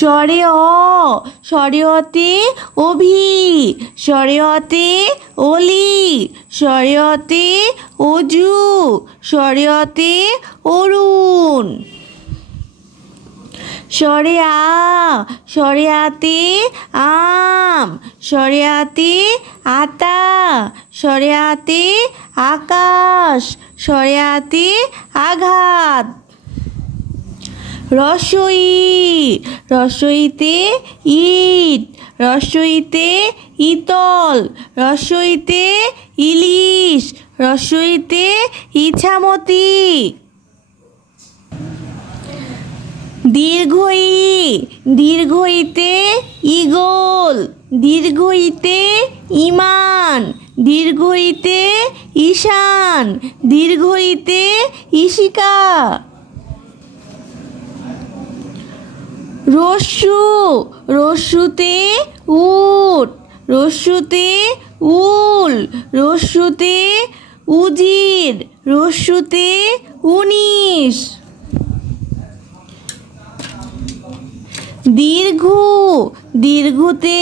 স্বরে স্বরে অতে অভি, স্বরে অতে অলি, স্বরে অতে অজু, স্বরে অতে অরুণ। স্বরে স্বরে আতে আম, স্বরে আতে আতা, স্বরে আতে আকাশ, স্বরে আতে আঘাত। রস্বই রস্বইতে ইট, রস্বইতে ইতল, রস্বইতে ইলিশ, রস্বইতে ইছামতি। দীর্ঘই দীর্ঘইতে ঈগল, দীর্ঘইতে ঈমান, দীর্ঘইতে ঈশান, দীর্ঘইতে ঈশিকা। রস্যু রস্যুতে উট, রস্যুতে উল, রস্যুতে উজির, রস্যুতে 19। দীর্ঘ দীর্ঘতে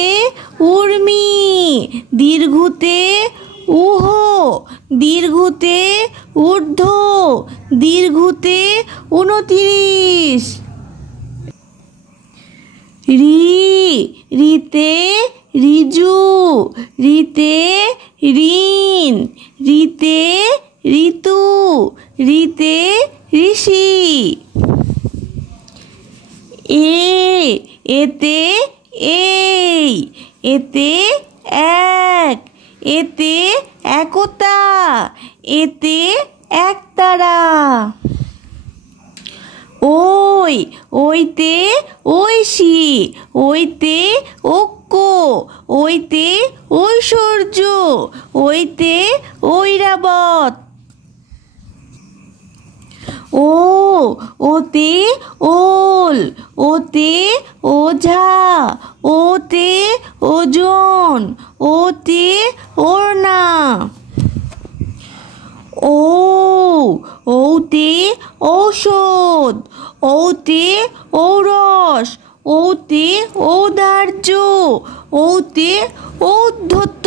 উর্মি, দীর্ঘতে উহ, দীর্ঘতে ঊর্ধ্ব, দীর্ঘতে 29। রিতে রিজু, রিতে ঋণ, রিতে ঋতু, রিতে ঋষি। এতে এই, এতে এক, এতে একতা, এতে একতারা। ওইতে ঐশী, ওইতে ঐক্য, ওইতে ঐশ্বর্য, ওইতে ঐরাবত। ওতে ওল, ওতে ওঝা, ওতে ওজন, ওতে ওড়না। ওতে ঔষধ, ওতে ঔরস, ওতে ঔদার্য, ওতে ঔদ্ধত্য।